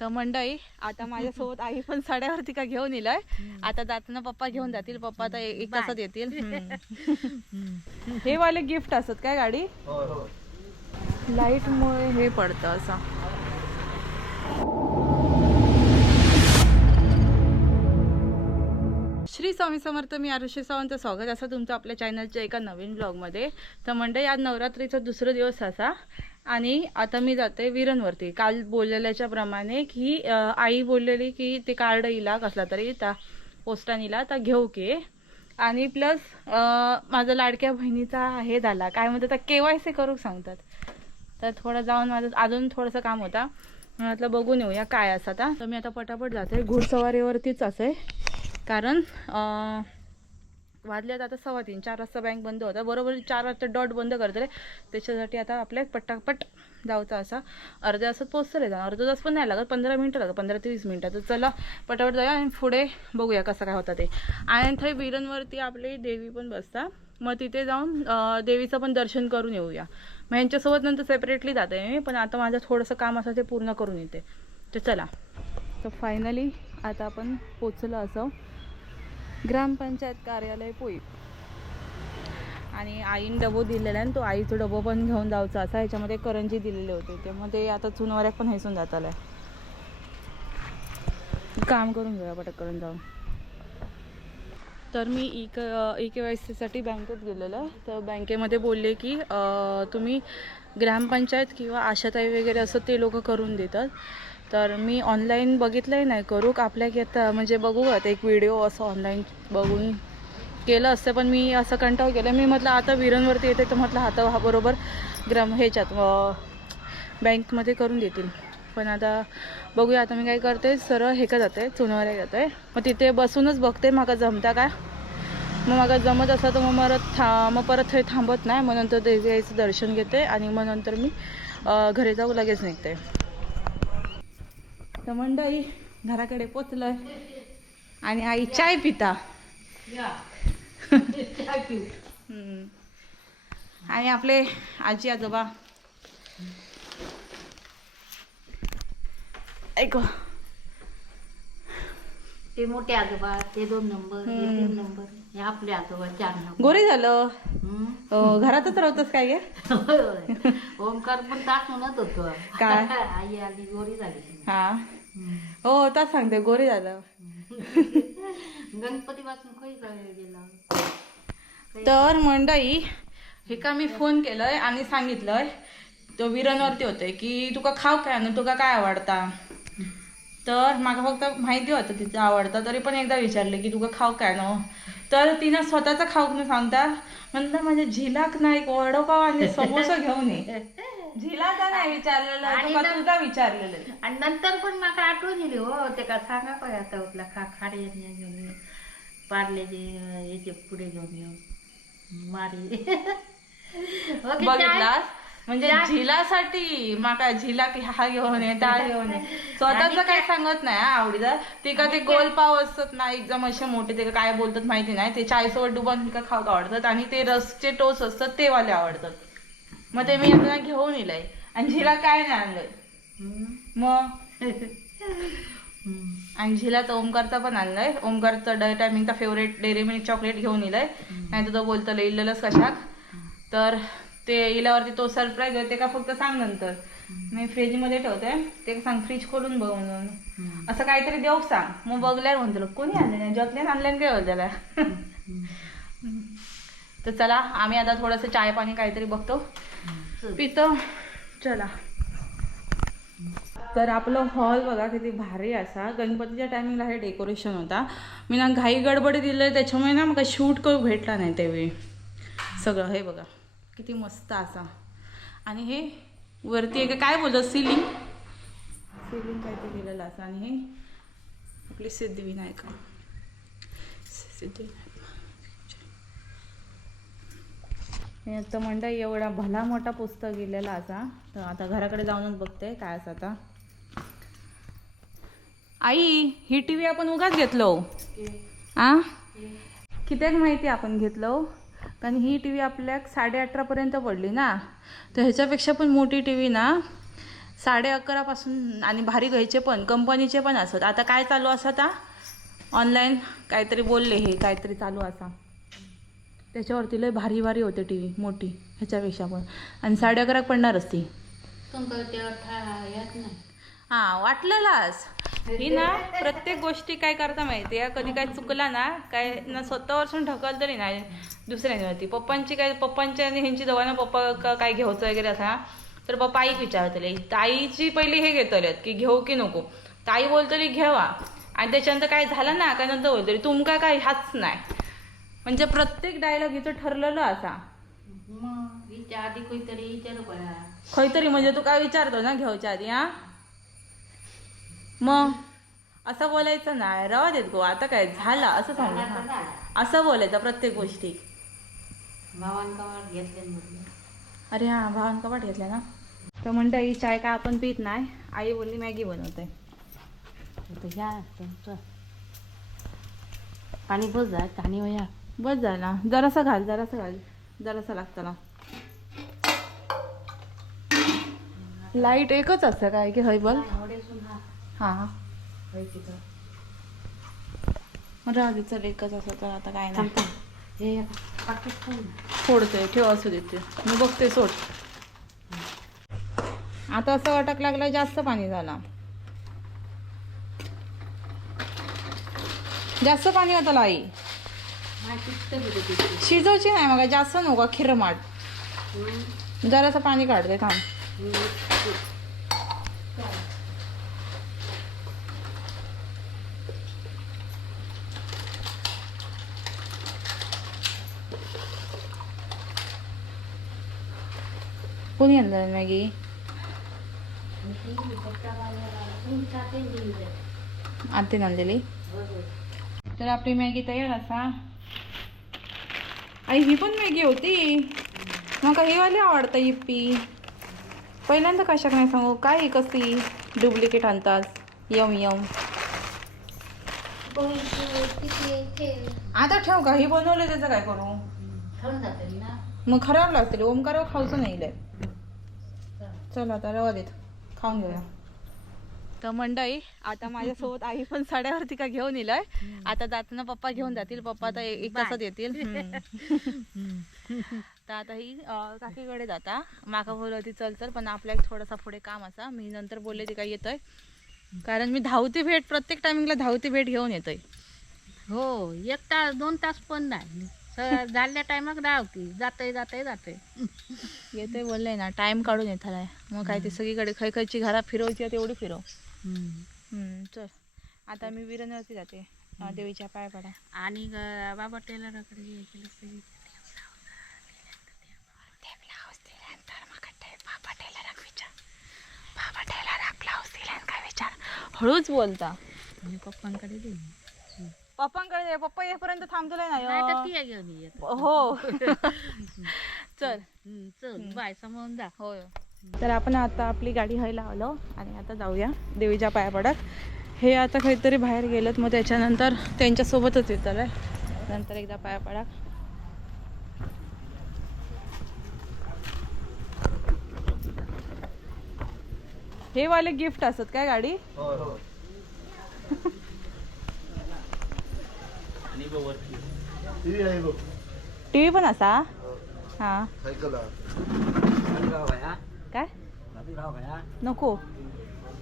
तर मंडई आता माझ्यासोबत आई पण साड्यावरती का घेऊन येलाय. आता जाताना पप्पा घेऊन जातील. पप्पा आता एक तासात येतील. हे वाले गिफ्ट असत काय गाडी? लाइट मुळे हे पडतं असं. श्री स्वामी समर्थ मी आरुषी सावंत स्वागत. असं तुमचं आपल्या चॅनलच्या एका नवीन ब्लॉगमध्ये तर मंडळी आज नवरात्रीचा दुसरा दिवस असा. आणि आता मी जाते विरणवरती. काल बोललेल्याच्या प्रमाणे की आई बोललेली की ते कार्ड इला कसला तरी त्या पोस्टान इला तर घेऊ की. आणि प्लस माझा लाडक्या बहिणीचा हे झाला काय म्हणतात के वाय सी करू सांगतात. तर थोडं जाऊन माझं अजून थोडंसं काम होता. म्हटलं बघून येऊया काय असं आता. तर मी आता पटापट जाते. घोडसवारीवरतीच असे. कारण वाजल्यात आता सव्वा तीन चार वाजता बँक बंद होता. बरोबर चार वाजता डॉट बंद करतले त्याच्यासाठी आता आपल्या पटापट जाऊचा असा अर्ध्या तासात पोचतले जा अर्धा तास पण नाही लागत पंधरा मिनटं लागत पंधरा ते वीस मिनटं. तर चला पटापट जाऊया आणि पुढे बघूया कसं काय होतं ते. आणि थंय विरणवरती आपली देवी पण बसता. मग तिथे जाऊन देवीचं पण दर्शन करून येऊया. मग यांच्यासोबत नंतर सेपरेटली जाते मी पण आता माझं थोडंसं काम असं ते पूर्ण करून येते. तर चला. तर फायनली आता आपण पोचलं असं. ग्रामपंचायत कार्यालय पोई. आणि आईन डबो दिलेला आहे आणि तो आईचा डबो पण घेऊन जायचा असा ह्याच्यामध्ये करंजी दिलेले होते. त्यामध्ये आता चुनवऱ्याक पण हेसून जात आलाय काम करून घेऊया पटक करून जाऊन. तर मी ई क के वाय सीसाठी बँकेत गेलेलं. तर बँकेमध्ये बोलले की तुम्ही ग्रामपंचायत किंवा आशाताई वगैरे असं ते लोक करून देतात. तर मी ऑनलाईन बघितलंही नाही करू. का आपल्या घेता म्हणजे बघू एक व्हिडिओ असं ऑनलाईन बघून केलं असतं पण मी असं कंटाळ केलं मी म्हटलं आता विरणवरती येते तर म्हटलं आता हा बरोबर ग्राम ह्याच्यात बँकमध्ये करून देतील. पण आता बघूया आता मी काय करते सरळ हे का जाते चुनवाऱ्या जाते. मग तिथे बसूनच बघते माका जमता काय मग माका जमत असं तर मग परत था मग परत हे थांबत नाही. मग नंतर देवी आईचं दर्शन घेते आणि मग नंतर मी घरी जाऊ लगेच निघते. तर मंडळी घराकडे पोचलोय. आणि आई चाय पिता. हम्म. आणि आपले आजी आजोबा. ऐक. ते मोठे आजोबा ते दोन नंबर हे. तीन नंबर हे आपले आजोबा चार नंबर गोरी झालं हम्म. अं, घरातच राहतोस काय गे होय, होय. ओमकार पण ताक म्हणत होतो काय? आई आली गोरी झाली हा हम्म. हो ताच सांगते गोरी झालं गणपती पासून खोई गेला तर मंडई हे का मी फोन केलंय आणि सांगितलंय तो विरणवरती होते की तुका खाव काय आणि तुका काय आवडता तर माका फक्त माहिती होतं तिचं आवडतं. तरी पण एकदा विचारले की तुका खाव काय नो? तर तिनं स्वतःचा खाऊ न सांगता म्हणलं म्हणजे झिलाक नाही वडोपाव आणि समोसा घेऊन ये. झिलाका नाही विचारलेलं आणि तुका ना- तुझा विचारलेलं? आणि नंतर पण माका आठवण दिली हो ते का सांगा काय आता उठला खा खाडे घेऊन ये. पार्लेचे याचे पुढे घेऊन ये. मारी. बघितलास? म्हणजे झिलासाठी माका झिला की हा घेऊन ये त्या घेऊन ये. स्वतःच काय सांगत नाही हा आवडीचा. ते का ते गोल पाव असतात ना एकदम असे मोठे ते काय बोलतात माहिती नाही. ते चाळीसोबत डुबन तिका खाऊ आवडतात आणि ते रसचे टोस असतात ते वाले आवडतात. मग ते मी आता घेऊन येलंय आणि झिला काय नाही आणलंय. मग. आणि झिला तर ओमकारचा पण आणलाय. ओमकारचं डे टायमिंगचा फेवरेट डेअरी मिल्क चॉकलेट घेऊन येलाय नाही तर तो बोलतो इल्ललंच कशाक. तर ते इल्यावरती तो सरप्राईज आहे ते का फक्त सांग नंतर. मी फ्रीजमध्ये ठेवते ते का सांग फ्रीज खोलून बघ म्हणून. असं काहीतरी देऊ सांग. मग बघल्यावर म्हणतो कोणी आणलं नाही? जतल्यान आणल्यान काय त्याला? तर चला आम्ही आता थोडंसं चाय पाणी काहीतरी बघतो. पितो. चला. तर आपलं हॉल बघा किती भारी असा. गणपतीच्या टायमिंगला हे डेकोरेशन होता. मी ना घाई गडबडी दिलं त्याच्यामुळे ना मला शूट करू भेटला नाही त्यावेळी. सगळं हे बघा. किती मस्त असा. आणि हे वरती एक काय बोलतात? सिलिंग सिलिंग काहीतरी. केलेलं असं. आणि हे आपली सिद्धिविनायका. सिद्धिविनायक. आता मंडई एवढा भला मोठा पुस्तक गेलेला असा. तर आता घराकडे जाऊनच बघते काय असं आता. आई ही टी व्ही आपण उगाच घेतलो. आ? कित्याक माहिती आपण घेतलो? कारण ही टी व्ही आपल्याक साडे अठरापर्यंत पडली ना. तर ह्याच्यापेक्षा पण मोठी टी व्ही ना साडे अकरापासून आणि भारी घ्यायचे पण कंपनीचे पण असत आता काय चालू असं आता? ऑनलाईन काहीतरी बोलले हे काहीतरी चालू असा. त्याच्यावरती लय भारी भारी होते टी व्ही मोठी ह्याच्यापेक्षा पण. आणि साडे अकरा पडणारच ती. हां वाटलेलाच. ही ना प्रत्येक गोष्टी काय करता माहिती आहे? कधी काय चुकला ना काय ना स्वतःवरसून ढकल तरी नाही दुसऱ्याने होती. पप्पांची काय पप्पांच्या आणि ह्यांची दवाना पप्पा काय घ्यायचं वगैरे असा तर पप्पा आईक विचारतले. ताईची पहिली हे घेतलेत की घेऊ की नको. ताई बोलतली घेवा. आणि त्याच्यानंतर काय झालं ना काय नंतर बोलतली तुमका काय ह्याच नाही. म्हणजे प्रत्येक डायलॉग इथं ठरलेलं असा. आधी खैतरी म्हणजे तू काय विचारतो ना घेऊच्या आधी हा? मग? असं बोलायचं नाही रवा देत गो आता काय झालं असं सांगा हा. असं बोलायचं प्रत्येक गोष्टी. भावान घेतले अरे हा भावान कपाट घेतल्या ना. तर म्हणतं ही चाय काय आपण पित नाही? आई बोलली मॅगी बनवते. घ्या तुमचं पाणी बस जा पाणी वया. बस झाला जरासा घाल जरासा घाल. जरासा लागतं ना. लाइट एकच असतं काय की हय बल हां राहू दे चल एकच असं तर आता काय नाही. हे पाकिट ना. फोडतोय ठेव असू देते मी बघते सोड. आता असं वाटक लागलं जास्त पाणी झाला. जास्त पाणी होतं लाई. शिजवची नाही मग जास्त नको खिरमाट. जरासं पाणी काढते थांब हम्म. कोणी आणलं मॅगी. आते आणलेली तर आपली मॅगी तयार असा. आई ही पण मॅगी होती. मग ही वाली आवडतं इप्पी. पहिल्यांदा कशाक नाही सांगू. काय कशी डुप्लिकेट आणतात. Yum yum. आता ठेव का? ही बनवलं त्याचं काय करू? मग खराब लागतील. ओमकार खाऊचं नाही चल आता रवा देत. खाऊन घेऊया. तर मंडई आता माझ्यासोबत आई पण साड्यावरती का घेऊन येलाय. आता जाताना पप्पा घेऊन जातील. पप्पा आता एक तासात येतील. तर आता ही काकीकडे जाता. माका बोलवती चल चल पण आपल्या एक थोडासा पुढे काम असा. मी नंतर बोलले ती काय येतोय. कारण मी धावती भेट प्रत्येक टायमिंगला धावती भेट घेऊन येतोय. हो एक तास दोन तास पण नाही. झाल्या टायमाक धावती जातय जातय जातय. येतोय बोलले ना टाइम काढून येतालाय मग काय ते सगळीकडे खय खयची घरात फिरवायची आहे तेवढी फिरव. हम्म, चल. आता मी विरनवरती जाते. अं, देवीच्या पाय पडा. आणि ग- बाबा टेलरकडे गेली सगळी हळूच बोलता. आणि पप्पांकडे दिली पप्पांकडे दे, पप्पा येईपर्यंत थांबतोय नाही तर ना ती घेऊन येत. हो. चल. चल. बाय समोरून जा. होय तर आपण आता आपली गाडी व्हायला आलो आणि आता जाऊया देवीच्या पाया पडत हे आता काहीतरी बाहेर गेलेत मग त्याच्यानंतर त्यांच्यासोबतच येतं नंतर एकदा पाया पडा हे वाले गिफ्ट असत काय गाडी? टी व्ही पण असा? हा. काय? नको.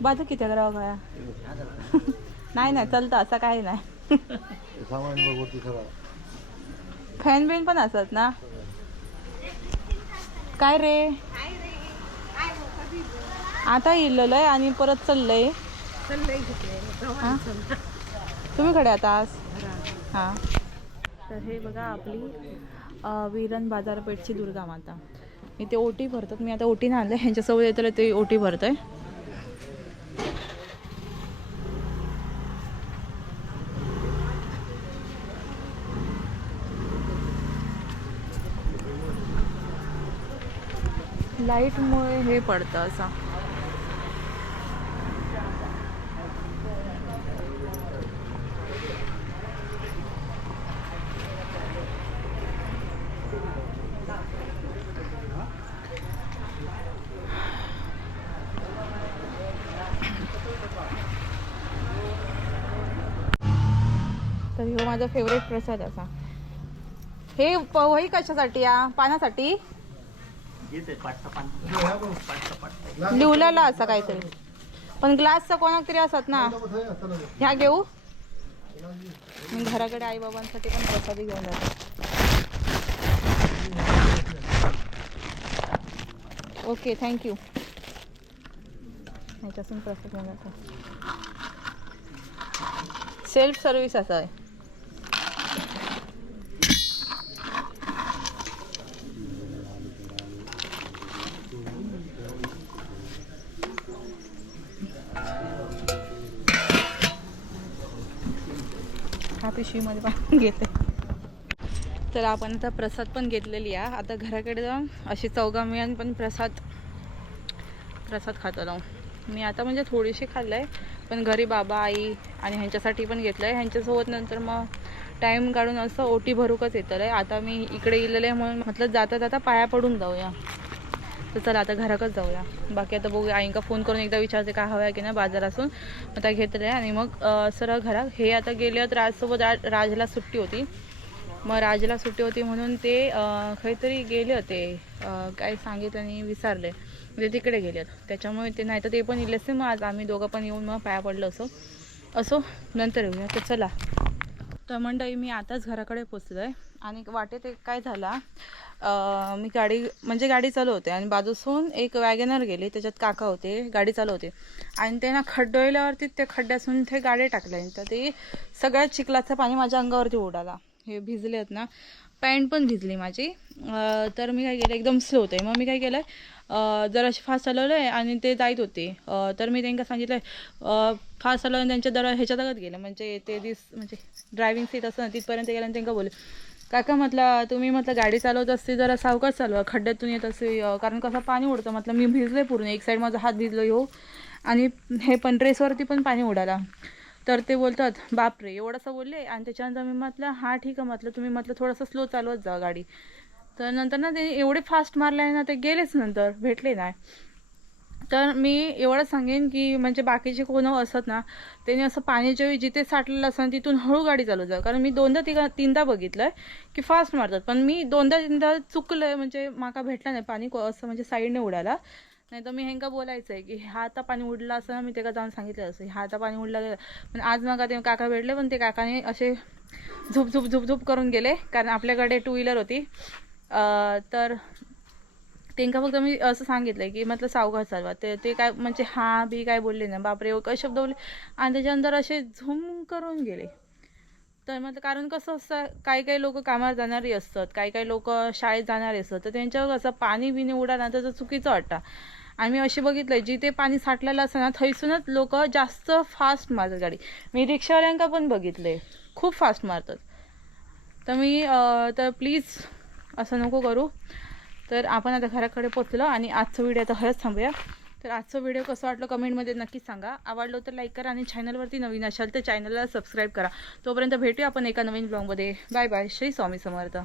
बाजू किती राव गया नाही नाही चालतं असं काही नाही. सामान बघ फॅन बिन पण असत ना? काय रे? आता इल्ललंय आणि परत चाललंय. हा? तुम्ही कडे आता आज? हां. तर हे बघा आपली विरण बाजारपेठची दुर्गा माता. मी ते ओटी भरतात. मी आता ओटीनं आणलं. ह्यांच्यासोबत येतं ते ओटी आहे लाईटमुळे हे पडतं असं. तर ह्यो माझा फेवरेट प्रसाद असा. हे पवई कशासाठी या पानासाठी? लिवलेला असा काहीतरी. पण ग्लासचा कोणाक तरी असत ना. ह्या घेऊ. मी घराकडे आई बाबांसाठी पण प्रसादी घेऊन जाते. ओके थँक्यू ह्याच्यातून प्रसाद घेऊन जातो. सेल्फ सर्व्हिस असं आहे. हा पिशवीमध्ये पण घेते. तर आपण आता प्रसाद पण घेतलेली आहे. आता घराकडे जाऊन अशी चौघा मिळून पण प्रसाद प्रसाद खातो लावून मी आता म्हणजे थोडीशी खाल्लं आहे पण घरी बाबा आई आणि ह्यांच्यासाठी पण घेतलं आहे ह्यांच्यासोबत नंतर मग टाईम काढून असं ओटी भरूकच येतं आहे आता मी इकडे गेलेले आहे म्हणून म्हटलं जाता जाता पाया पडून जाऊया. तर चला आता घराकच जाऊया. बाकी आता बघू आईंका फोन करून एकदा विचारते काय हवं आहे की नाही बाजारातून. आता घेतलं आहे आणि मग सरळ घरात. हे आता गेले तर राजसोबत राज राजला सुट्टी होती. मग राजला सुट्टी होती म्हणून ते अं, काहीतरी गेले होते. काय सांगितलं आणि विसरले. म्हणजे तिकडे गेले त्याच्यामुळे ते नाही तर ते पण येले असते मग आज आम्ही दोघं पण येऊन मग पाया पडलो असो. असो नंतर येऊया. तर चला. तर मंडळी मी आताच घराकडे पोचलो आहे आणि वाटेत एक काय झाला मी गाडी म्हणजे गाडी चालवते आणि बाजूसून एक वॅगनर गेली त्याच्यात काका होते गाडी चालवते. आणि ते ना खड्डोयल्यावरती ते खड्ड्यासून ते गाडी टाकले तर ते सगळ्यात चिखलाचं पाणी माझ्या अंगावरती उडाला हे भिजले आहेत ना पॅन्ट पण भिजली माझी. तर मी काय केलं एकदम स्लो होते. मग मी काय केलं जराशी फास्ट चालवलं आहे आणि ते जायत होते. तर मी त्यांना सांगितलं फास्ट चालवलं आणि त्यांच्या दर ह्याच्यातच गेलं. म्हणजे ते दिस म्हणजे ड्रायव्हिंग सीट असं तिथपर्यंत गेलं आणि त्यांना बोलले काका म्हटलं तुम्ही म्हटलं गाडी चालवत असते जरा सावकाश चालवा. खड्ड्यातून येत असे कारण कसं पाणी उडतं. म्हटलं मी भिजले पूर्ण. एक साईड माझा हात भिजलो हो आणि हे पण ड्रेसवरती पण पाणी उडाला. तर ते बोलतात बापरे. एवढंसं बोलले. आणि त्याच्यानंतर मी म्हटलं हां ठीक आहे. म्हटलं तुम्ही म्हटलं थोडंसं स्लो चालवत जा गाडी. तर नंतर ना ते एवढे फास्ट मारले ना ते गेलेच नंतर. भेटले नाही. तर मी एवढं सांगेन की म्हणजे बाकीचे कोण असत ना त्यांनी असं पाणी वेळी जिथे साठलेलं असतं ना, तिथून हळू गाडी चालू जा कारण मी दोनदा तिघा तीनदा बघितलं आहे की फास्ट मारतात. पण मी दोनदा तीनदा चुकलं आहे म्हणजे माका भेटलं नाही पाणी को- असं म्हणजे साईडने उडाला नाही तर मी ह्यांका बोलायचं आहे की हा आता पाणी उडला असं ना मी त्याला जाऊन सांगितलं असं. हा आता पाणी उडला गेलं. पण आज मग ते काका भेटले पण ते काकाने असे झुप झुप झुप झुप करून गेले. कारण आपल्याकडे टू व्हीलर होती. तर त्यांना फक्त मी असं सांगितलं की म्हटलं सावकाश चालवा. ते ते काय म्हणजे हा बी काय बोलले ना बापरे काय शब्द बोलले. आणि त्याच्यानंतर असे झूम करून गेले. तर म्हटलं कारण कसं असतं काही काही लोक कामावर जाणारी असतात. काही काही लोक शाळेत जाणारे असतात. तर त्यांच्यावर कसं पाणी बिणी उडाला तर चुकीचं वाटतं. आणि मी अशी बघितलंय जिथे पाणी साठलेलं असतं ना थैसूनच लोक जास्त फास्ट मारतात गाडी. मी रिक्षावाल्यांका पण बघितले खूप फास्ट मारतात. तर मी तर प्लीज असं नको करू. तर आपण आता घराकडे पोचलो आणि आजचा व्हिडिओ आता खरंच थांबूया. तर आजचा व्हिडिओ कसं वाटलं कमेंटमध्ये नक्कीच सांगा. आवडलो तर लाईक करा आणि चॅनलवरती नवीन असाल तर चॅनलला सबस्क्राईब करा. तोपर्यंत भेटूया आपण एका नवीन ब्लॉगमध्ये बाय बाय श्री स्वामी समर्थ.